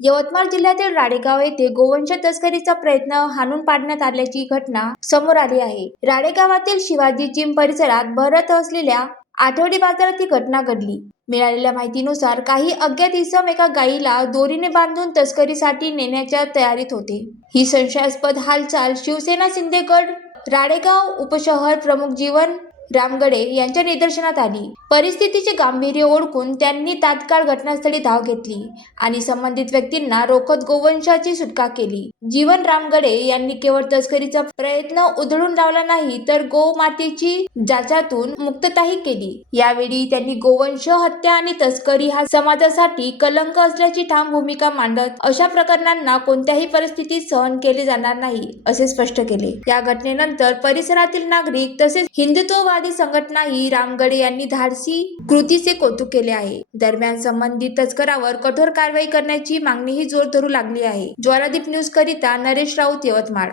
यवतमाळ जिल्ह्यातील राळेगाव येथे गोवंश तस्करीचा प्रयत्न हाणून पाडण्यात आल्याची घटना समोर आली आहे. राळेगावातील शिवाजी जिम परिसरात भरत असलेल्या आठवडी बाजारात ही घटना घडली. मिळालेल्या माहितीनुसार काही अज्ञात इसम एका गायीला दोरीने बांधून तस्करीसाठी नेण्याच्या तयारीत होते. ही संशयास्पद हालचाल शिवसेना शिंदे गट राळेगाव उपशहर प्रमुख जीवन रामगडे यांच्या निदर्शनात आली. परिस्थितीचे गांभीर्य ओळखून त्यांनी तात्काळ घटनास्थळी धाव घेतली आणि संबंधित व्यक्तींना रोखत गोवंशाची सुटका केली. जीवन रामगडे यांनी केवळ तस्करीचा प्रयत्न उधळून लावला नाही तर गोमातेची जाचातून मुक्तताही केली. यावेळी त्यांनी गोवंश हत्या आणि तस्करी हा समाजासाठी कलंक असल्याची ठाम भूमिका मांडत अशा प्रकरणांना कोणत्याही परिस्थितीत सहन केले जाणार नाही असे स्पष्ट केले. या घटनेनंतर परिसरातील नागरिक तसेच हिंदुत्ववादी संघटनाही रामगडे यांनी धाडसी कृतीचे कौतुक केले आहे. दरम्यान संबंधित तस्करावर कठोर कारवाई करण्याची मागणीही जोर धरू लागली आहे. ज्वालादीप न्यूज करिता नरेश राऊत, यवतमाळ.